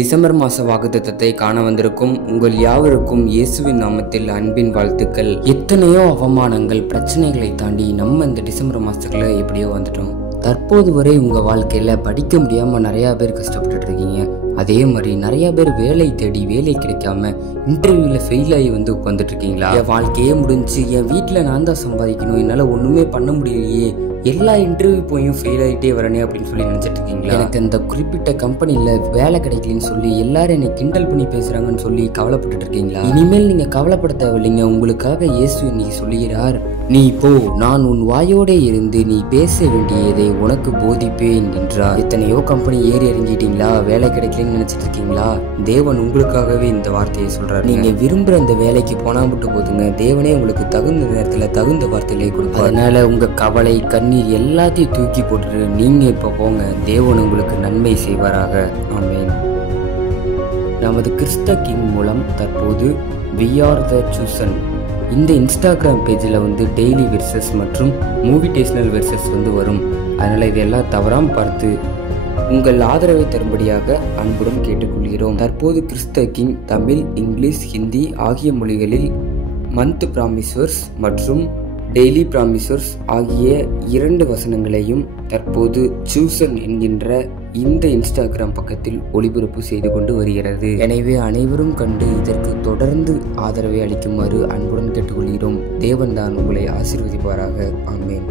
December மாத வாக்குத்தத்தத்தை காண வந்திருக்கும் உங்கள் யாவருக்கும் இயேசுவின் நாமத்தில் அன்பின் வாழ்த்துக்கள். எத்தனையோ அவமானங்கள் பிரச்சனைகளை தாண்டி நம்ம இந்த டிசம்பர் மாதத்துக்குள்ள எப்படியோ வந்துட்டோம். தற்போது வரை உங்கள் வாழ்க்கையில் படிக்க முடியாமல் நிறையா பேர் கஷ்டப்பட்டுட்டு இருக்கீங்க. அதே மாதிரி நிறைய பேர் வேலை தேடி வேலை கிடைக்காம இன்டர்வியூவில் ஃபெயில் ஆகி வந்து உட்காந்துட்டு இருக்கீங்களா? என் வாழ்க்கையே முடிஞ்சு என் வீட்டில் நான் தான் சம்பாதிக்கணும், என்னால் ஒன்றுமே பண்ண முடியலையே, எல்லா இன்டர்வியூ போயும் ஃபெயில் ஆகிட்டே வரனே அப்படின்னு சொல்லி நினச்சிட்டு இருக்கீங்களா? எனக்கு இந்த குறிப்பிட்ட கம்பெனியில் வேலை கிடைக்கலன்னு சொல்லி எல்லாரும் என்னை கிண்டல் பண்ணி பேசுகிறாங்கன்னு சொல்லி கவலைப்பட்டு இருக்கீங்களா? இனிமேல் நீங்கள் கவலைப்பட தேவையில்லைங்க. உங்களுக்காக இயேசு இன்னைக்கு சொல்லுகிறார், நீ போ, நான் உன் வாயோடே இருந்து நீ பேச வேண்டியதை உனக்கு போதிப்பேன் என்றார். எத்தனையோ கம்பெனி ஏறி இறங்கிட்டீங்களா? வேலை கிடைக்கலன்னு நினைச்சிட்டு இருக்கீங்களா? தேவன் உங்களுக்காகவே இந்த வார்த்தையை சொல்றாரு. நீங்க விரும்புற அந்த வேலைக்கு போனா மட்டும் போதுங்க, தேவனே உங்களுக்கு தகுந்த நேரத்துல தகுந்த வார்த்தைகளை கொடுப்பார். அதனால உங்க கவலை கண்ணீர் எல்லாத்தையும் தூக்கி போட்டுட்டு நீங்க இப்ப போங்க, தேவன் உங்களுக்கு நன்மை செய்வாராக. ஆமென். நமது கிறிஸ்த கிங் மூலம் தற்போது We Are The Chosen இந்த இன்ஸ்டாகிராம் பேஜில் வந்து டெய்லி வெர்சஸ் மற்றும் மூவிடேஷனல் வெர்சஸ் வந்து வரும். அதனால் இதெல்லாம் தவறாமல் பார்த்து உங்கள் ஆதரவை தரும்படியாக அன்புடன் கேட்டுக்கொள்கிறோம். தற்போது கிறிஸ்த கிங் தமிழ், இங்கிலீஷ், ஹிந்தி ஆகிய மொழிகளில் மந்த் ப்ராமிசர்ஸ் மற்றும் டெய்லி ப்ராமிசர்ஸ் ஆகிய 2 வசனங்களையும் தற்போது சூசன் என்கின்ற இந்த இன்ஸ்டாகிராம் பக்கத்தில் ஒளிபரப்பு செய்து கொண்டு வருகிறது. எனவே அனைவரும் கண்டு இதற்கு தொடர்ந்து ஆதரவை அளிக்குமாறு அன்புடன் கேட்டுக்கொள்கிறோம். தேவன் தான் உங்களை ஆசீர்வதிப்பாராக. ஆமென்.